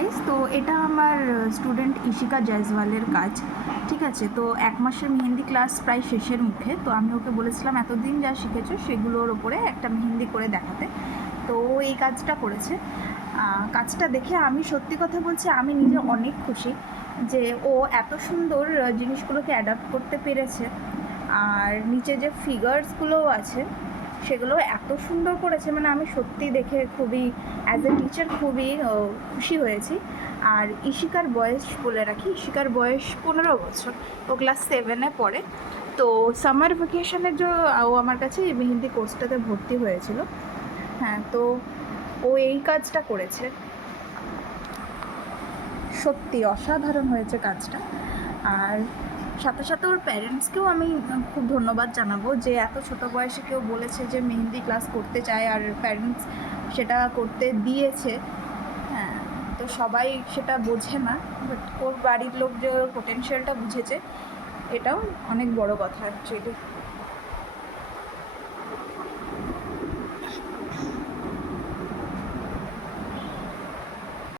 Guys, তো এটা আমার স্টুডেন্ট ইশিকা জয়সওয়ালের কাজ। ঠিক আছে, তো 1 মাসের মেহেন্দি ক্লাস প্রায় শেষের মুখে। তো আমি ওকে বলেছিলাম এতদিন যা শিখেছো সেগুলোর ওপরে একটা মেহেন্দি করে দেখাতে। তো ও এই কাজটা করেছে। কাজটা দেখে আমি সত্যি কথা বলছি, আমি নিজে অনেক খুশি যে ও এত সুন্দর জিনিসগুলোকে অ্যাডাপ্ট করতে পেরেছে। আর নিচে যে ফিগার্সগুলোও আছে সেগুলো এত সুন্দর করেছে, মানে আমি সত্যি দেখে খুবই অ্যাজ এ টিচার খুবই খুশি হয়েছি। আর ইশিকার বয়স বলে রাখি, ইশিকার বয়স 15 বছর, ও ক্লাস 7-এ পড়ে। তো সামার ভ্যাকেশনের যে ও আমার কাছে এই মেহেন্দি কোর্সটাতে ভর্তি হয়েছিল। হ্যাঁ, তো ও এই কাজটা করেছে, সত্যি অসাধারণ হয়েছে কাজটা। আর সাথে সাথে ওর প্যারেন্টসকেও আমি খুব ধন্যবাদ জানাবো যে এত ছোটো বয়সে কেউ বলেছে যে মেহেন্দি ক্লাস করতে চায়, আর প্যারেন্টস সেটা করতে দিয়েছে। হ্যাঁ, তো সবাই সেটা বোঝে না, বাট ওর বাড়ির লোক যে ওর পোটেনশিয়ালটা বুঝেছে, এটাও অনেক বড় কথা অ্যাকচুয়ালি।